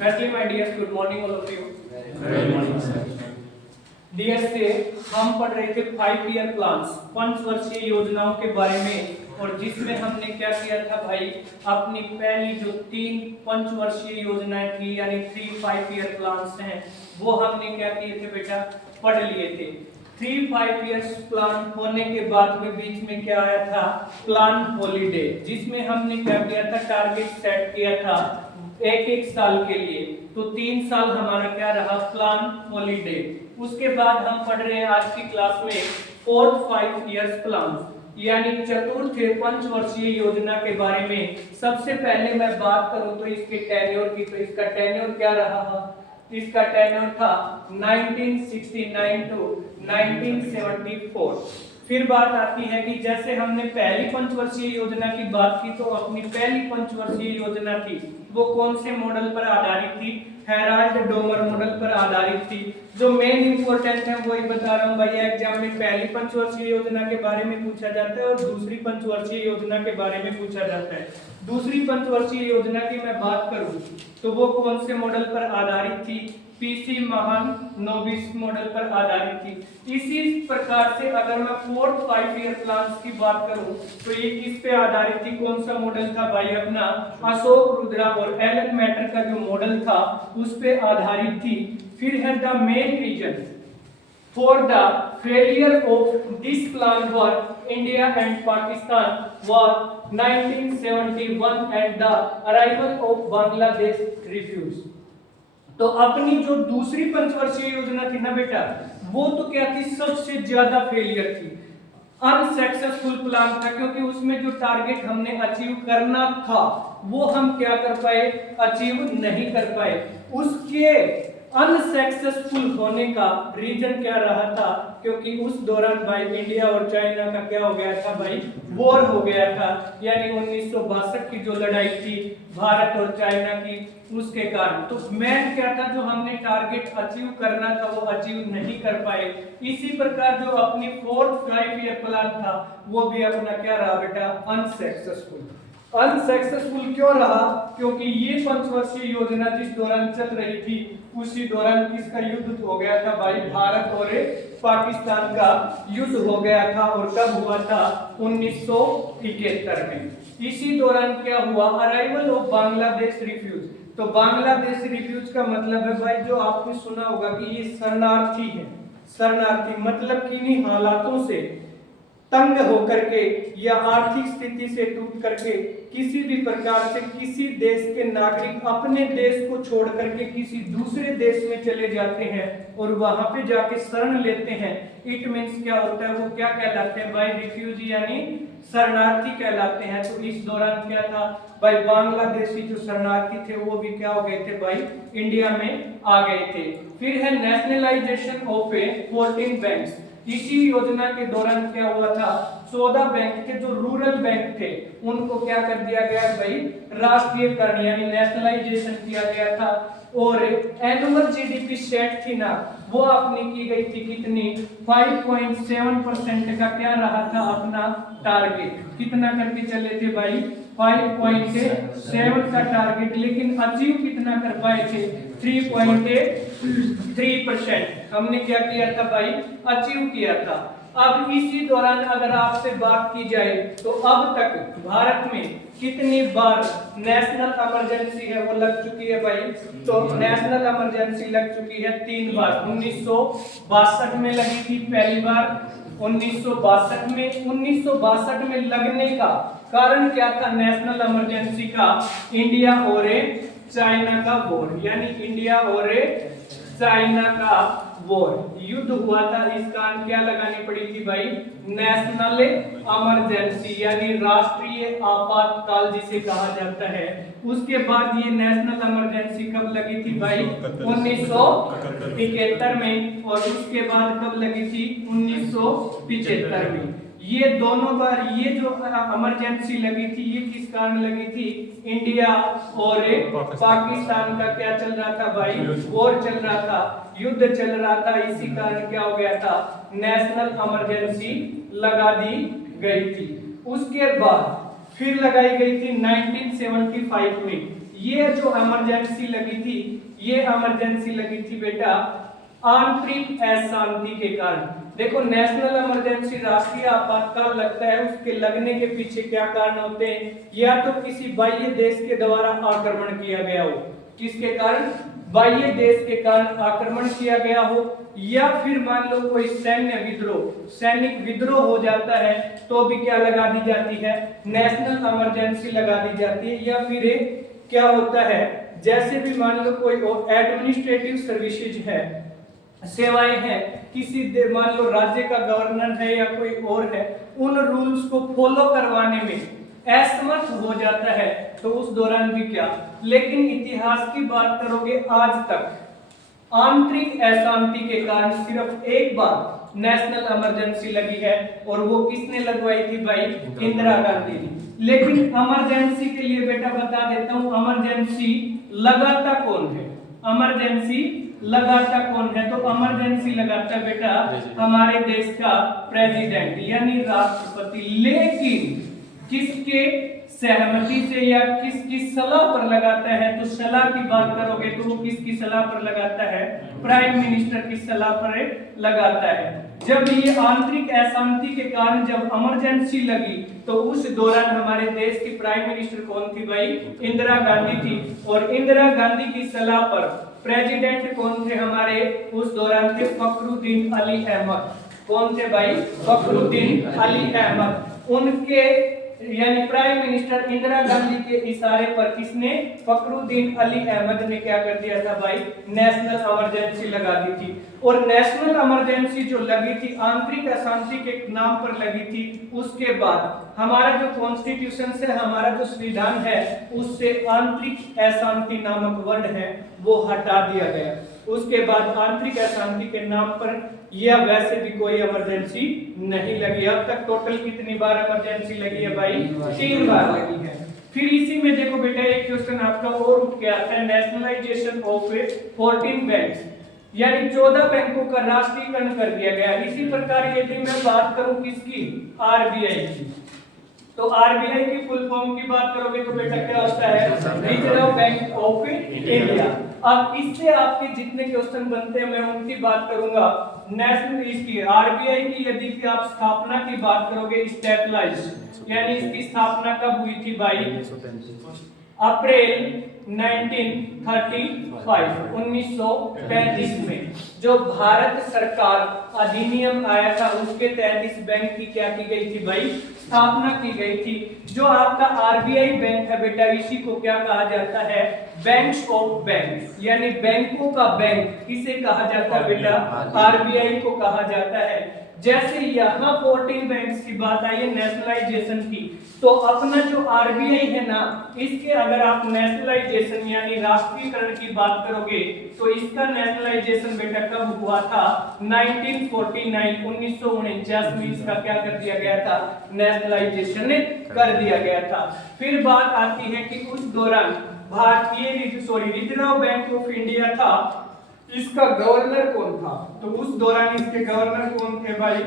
Firstly, my dears, good morning all of you. Very morning, sir. Dear से हम पढ़ रहे थे 5 ईयर प्लान्स, 5 वर्षीय योजनाओं के बारे में, और जिसमें हमने क्या किया था भाई, अपनी पहली जो 3 पंचवर्षीय योजनाएं थी यानी 3 5 ईयर प्लान्स हैं, वो हमने क्या किए थे बेटा, पढ़ लिए थे। 3 5 ईयर्स प्लान होने के बाद में बीच में क्या आया था, प्लान हॉलीडे, जिसमें हमने क्या किया था, टारगेट सेट किया था एक साल के लिए। तो 3 साल हमारा क्या रहा, प्लान हॉलीडे। उसके बाद हम पढ़ रहे हैं आज की क्लास में 4 5 ईयर्स प्लान यानी चतुर्थ पंचवर्षीय योजना के बारे में। सबसे पहले मैं बात करूं तो इसके टेन्योर की, तो इसका टेन्योर क्या रहा, इसका टेन्योर था 1969 टू 1974। फिर बात आती है कि जैसे हमने पहली पंचवर्षीय योजना की बात की, तो अपनी पहली पंचवर्षीय योजना थी वो कौन से मॉडल पर आधारित थी, हेराल्ड डोमर मॉडल पर आधारित थी। जो मेन इंपॉर्टेंट है वही बता रहा हूँ भाई, एग्जाम में पहली पंचवर्षीय योजना के बारे में पूछा जाता है और दूसरी पंचवर्षीय योजना के बारे में पूछा जाता है। दूसरी पंचवर्षीय योजना की मैं बात करूं तो वो कौन से मॉडल पर आधारित थी, पीसी महालनोबिस मॉडल पर आधारित थी। इसी प्रकार से अगर मैं 4 5 ईयर प्लान्स की बात करूं तो ये किस पे आधारित थी, कौन सा मॉडल था भाई, अपना अशोक रुद्रा और एलन मैटर का जो मॉडल था उस पे आधारित थी। फिर है the main reason for the failure of this plan war India and Pakistan war 1971 and the arrival of Bangladesh refused। तो अपनी जो दूसरी पंचवर्षीय योजना थी ना बेटा, वो तो क्या थी, सबसे ज्यादा फेलियर थी, अनसक्सेसफुल प्लान था, क्योंकि उसमें जो टारगेट हमने अचीव करना था वो हम क्या कर पाए, अचीव नहीं कर पाए। उसके अनसक्सेसफुल होने का रीजन क्या रहा था, क्योंकि उस दौरान भाई इंडिया और चाइना का क्या हो गया था भाई, वॉर हो गया था, यानी 1962 की जो लड़ाई थी भारत और चाइना की, उसके कारण। तो मेन क्या था, जो हमने टारगेट अचीव करना था वो अचीव नहीं कर पाए। इसी प्रकार जो अपनी 4 5 ईयर प्लान था वो भी अपना क्या रहा बेटा, अनसक्सेसफुल। अनसक्सेसफुल क्यों रहा, क्योंकि ये पंचवर्षीय योजना जिस दौरान चल रही थी उसी दौरान किसका युद्ध हो गया था भाई, भारत और पाकिस्तान का युद्ध हो गया था। और कब हुआ था, 1971 में। इसी दौरान क्या हुआ, अराइवल ऑफ बांग्लादेश रिफ्यूज। तो बांग्लादेश रिफ्यूज का मतलब है भाई, जो आपने सुना होगा कि ये शरणार्थी है। शरणार्थी मतलब किन्हीं हालातों से तंग होकर के या आर्थिक स्थिति से टूट करके किसी भी प्रकार से किसी देश के नागरिक अपने देश को छोड़ करके किसी दूसरे देश में चले जाते हैं और वहां पे जाके शरण लेते हैं। इट मींस क्या होता है, वो क्या कहलाते हैं भाई, रिफ्यूजी यानी शरणार्थी कहलाते हैं। तो इस दौरान क्या था भाई, बांग्लादेशी जो शरणार्थी थे वो भी क्या हो गए थे भाई, इंडिया में आ गए थे। फिर है नेशनलाइजेशन ऑफ 14 बैंक्स। इसी योजना के दौरान क्या हुआ था, 14 बैंक के जो रूरल बैंक थे उनको क्या कर दिया गया भाई, राष्ट्रीयकरण यानी नेशनलाइजेशन किया गया था। और एनुअल जीडीपी सेट थी ना, वो अपनी की गई थी कितनी, 5.7% का क्या रहा था अपना टारगेट। कितना करके चले थे भाई, 5.7 का टारगेट, लेकिन अचीव कितना कर पाए थे, 3.3%। हमने क्या किया था भाई, अचीव किया था। अब इसी दौरान अगर आपसे बात की जाए तो अब तक भारत में कितनी बार नेशनल इमरजेंसी है वो लग चुकी है भाई, तो नेशनल इमरजेंसी लग चुकी है 3 बार। 1962 में लगी थी पहली बार, 1962 में। 1962 में लगने का कारण क्या था नेशनल इमरजेंसी का, इंडिया और चाइना का वॉर, यानी इंडिया और चाइना का वॉर युद्ध हुआ था। इस कारण क्या लगानी पड़ी थी भाई, नेशनल इमरजेंसी यानी राष्ट्रीय आपातकाल जिसे कहा जाता है। उसके बाद ये नेशनल इमरजेंसी कब लगी थी भाई, 1971 में। और उसके बाद कब लगी थी, 1975 में। ये दोनों बार ये जो इमरजेंसी लगी थी ये किस कारण लगी थी, इंडिया और पाकिस्तान का क्या चल रहा था भाई, वॉर चल रहा था, युद्ध चल रहा था। इसी कारण क्या हो गया था, नेशनल इमरजेंसी लगा दी गई थी। उसके बाद फिर लगाई गई थी 1975 में, ये जो इमरजेंसी लगी थी, ये इमरजेंसी लगी थी बेटा आंतरिक अशांति के कारण। देखो नेशनल इमरजेंसी राष्ट्रीय आपातकाल लगता है, उसके लगने के पीछे क्या कारण होते हैं, या तो किसी बाह्य देश के द्वारा आक्रमण किया गया हो, किसके कारण, बाह्य देश के कारण आक्रमण किया गया हो, या फिर मान लो कोई सैन्य विद्रोह, सैनिक विद्रोह हो जाता है तो भी क्या लगा दी जाती है, नेशनल इमरजेंसी लगा दी जाती है। या फिर क्या होता है, जैसे भी मान लो कोई एडमिनिस्ट्रेटिव सर्विसेज है, सेवाएं हैं, किसी मान लो राज्य का गवर्नर है या कोई और है, उन रूल्स को फॉलो करवाने में असमर्थ हो जाता है तो उस दौरान भी क्या। लेकिन इतिहास की बात करोगे आज तक आंतरिक अशांति के कारण सिर्फ एक बार नेशनल इमरजेंसी लगी है, और वो किसने लगवाई थी भाई, इंदिरा गांधी ने। लेकिन इमरजेंसी के लिए बेटा बता देता हूं, इमरजेंसी लगाता कौन है, इमरजेंसी लगाता कौन है, तो इमरजेंसी लगाता बेटा हमारे देश का प्रेसिडेंट यानी राष्ट्रपति। लेकिन किसके सहमति से या किसकी सलाह पर लगाता है, तो सलाह की बात करोगे तो वो किसकी सलाह पर लगाता है, प्राइम मिनिस्टर की सलाह पर लगाता है। जब ये आंतरिक अशांति के कारण जब इमरजेंसी लगी तो उस दौरान हमारे देश की प्राइम मिनिस्टर कौन थी भाई, इंदिरा गांधी थी। और इंदिरा गांधी की सलाह पर प्रेसिडेंट कौन थे हमारे उस दौरान थे, फखरुद्दीन अली अहमद। कौन थे भाई, फखरुद्दीन अली अहमद। उनके यानी प्राइम मिनिस्टर इंदिरा गांधी के इशारे पर किसने, फखरुद्दीन अली अहमद ने क्या कर दिया था भाई, नेशनल इमरजेंसी लगा दी थी। और नेशनल इमरजेंसी जो लगी थी आंतरिक अशांति के नाम पर लगी थी, उसके बाद हमारा जो कॉन्स्टिट्यूशन से हमारा जो संविधान है उससे आंतरिक अशांति नामक वर्ड है वो हटा दिया गया। उसके बाद आंतरिक अशांति के नाम पर या वैसे भी कोई इमरजेंसी नहीं लगी। अब तक टोटल कितनी बार इमरजेंसी लगी है भाई, 3 बार लगी है। फिर इसी में देखो बेटा एक क्वेश्चन आपका और उठ के आता है, नेशनलाइजेशन ऑफ 14 बैंक्स, यानी 14 बैंकों का राष्ट्रीयकरण कर दिया गया। इसी प्रकार यदि मैं बात करूं किसकी, आरबीआई की, तो आरबीआई की फुल फॉर्म की बात करोगे तो बेटा क्या होता है, रिजर्व बैंक ऑफ इंडिया। अब इससे आपके जितने क्वेश्चन बनते हैं मैं उनकी बात करूंगा। नेशनल इसकी आरबीआई की यदि कि आप स्थापना की बात करोगे, स्टेबलाइज यानी इसकी स्थापना कब हुई थी भाई, अप्रैल 1935 में जो भारत सरकार अधिनियम आया था उसके तहत इस बैंक की क्या की गई थी भाई, स्थापना की गई थी। जो आपका आरबीआई बैंक है बेटा, इसी को क्या कहा जाता है, बैंक्स ऑफ बैंक, यानी बैंकों का बैंक किसे कहा जाता है बेटा, आरबीआई को कहा जाता है। जैसे यहाँ 14 बैंक्स की बात आई है नेशनलाइजेशन की, तो अपना जो आरबीआई है ना, इसके अगर आप नेशनलाइजेशन यानी राष्ट्रीयकरण की बात करोगे तो इसका नेशनलाइजेशन बेटा कब हुआ था, 1949 में इसका क्या कर दिया गया था, नेशनलाइजेशन कर दिया गया था। फिर बात आती है कि उस दौरान भारतीय रिजर्व बैंक ऑफ इंडिया था, इसका गवर्नर कौन था, तो उस दौरान इसके गवर्नर कौन थे भाई,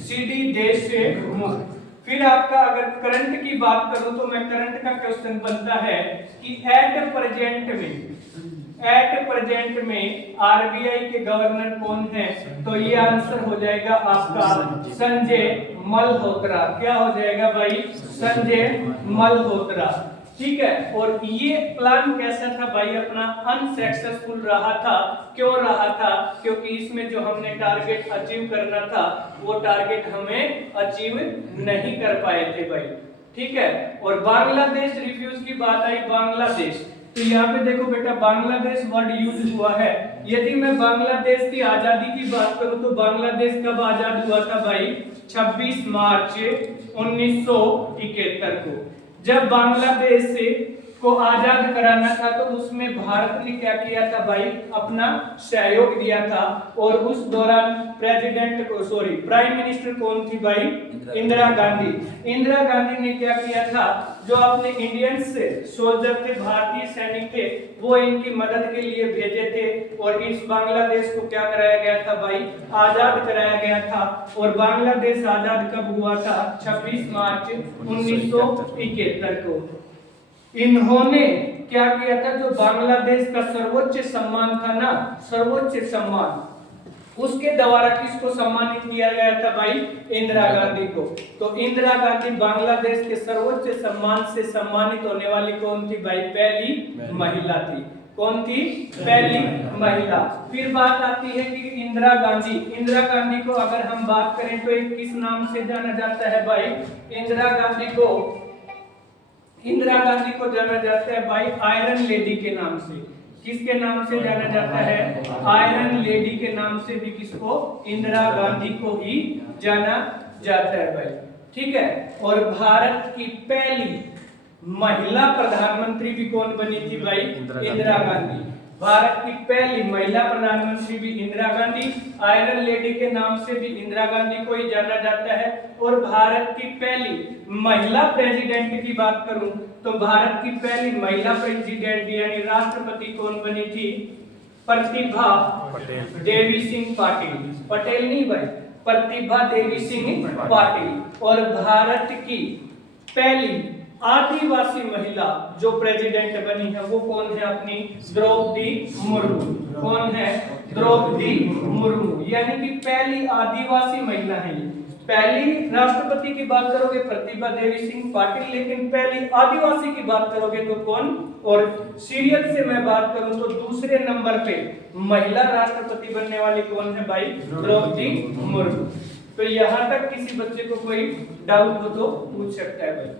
सीडी देशमुख। फिर आपका अगर करंट की बात करूं तो मैं करंट का क्वेश्चन बनता है कि एट प्रेजेंट में आरबीआई के गवर्नर कौन है, तो ये आंसर हो जाएगा आपका संजय मल्होत्रा। क्या हो जाएगा भाई, संजय मल्होत्रा। ठीक है, और ये प्लान कैसा था भाई अपना, अनसक्सेसफुल रहा था। क्यों रहा था, क्योंकि इसमें जो हमने टारगेट अचीव करना था वो टारगेट हमें अचीव नहीं कर पाए थे भाई। ठीक है, और बांग्लादेश रिफ्यूज की बात आई, बांग्लादेश, तो यहाँ पे देखो बेटा बांग्लादेश वर्ड यूज हुआ है। यदि मैं बांग्लादेश की आजादी की बात करूं तो बांग्लादेश कब आजाद हुआ था भाई, 26 मार्च 1971 को। जब बांग्लादेश से को आजाद कराना था तो उसमें भारत ने क्या किया था भाई, अपना सहयोग दिया था। और उस दौरान प्राइम मिनिस्टर कौन थी भाई, इंदिरा गांधी। इंदिरा गांधी ने क्या किया था, जो अपने इंडियंस सोल्जर थे, भारतीय सैनिक थे, वो इनकी मदद के लिए भेजे थे और इस बांग्लादेश को क्या कराया गया था भाई, आजाद कराया गया था। और बांग्लादेश आजाद कब हुआ था, 26 मार्च 1971 को। इन्होंने क्या किया था, जो बांग्लादेश का सर्वोच्च सम्मान था ना, सर्वोच्च सम्मान, उसके द्वारा किसको सम्मानित किया गया था भाई, इंदिरा गांधी को। तो इंदिरा गांधी बांग्लादेश के सर्वोच्च सम्मान से सम्मानित होने वाली कौन थी भाई, पहली महिला थी। कौन थी, पहली महिला। फिर बात आती है कि इंदिरा गांधी, इंदिरा गांधी को अगर हम बात करें तो एक किस नाम से जाना जाता है भाई, इंदिरा गांधी को, इंदिरा गांधी को जाना जाता है भाई आयरन लेडी के नाम से। किसके नाम से जाना जाता है, आयरन लेडी के नाम से भी किसको, इंदिरा गांधी को ही जाना जाता है भाई, ठीक है। और भारत की पहली महिला प्रधानमंत्री भी कौन बनी थी भाई, इंदिरा गांधी। भारत की पहली महिला प्रधानमंत्री भी इंदिरा गांधी, आयरन लेडी के नाम से भी इंदिरा गांधी को ही जाना जाता है। और भारत की पहली महिला प्रेसिडेंट की बात करूं तो भारत की पहली महिला प्रेसिडेंट यानी राष्ट्रपति कौन बनी थी, प्रतिभा देवी सिंह पाटिल। पटेल नहीं भाई, प्रतिभा देवी सिंह पाटिल। और भारत की पहली आदिवासी महिला जो प्रेसिडेंट बनी है वो कौन है, अपनी द्रौपदी मुर्मू। कौन है, द्रौपदी मुर्मू, यानी कि पहली आदिवासी महिला है ये। पहली राष्ट्रपति की बात करोगे प्रतिभा देवी सिंह पाटिल, लेकिन पहली आदिवासी की बात करोगे तो कौन। और सीरियल से मैं बात करूं तो दूसरे नंबर पे महिला राष्ट्रपति बनने वाली कौन है भाई, द्रौपदी मुर्मू। तो यहां तक किसी बच्चे को कोई डाउट हो तो पूछ सकता है भाई।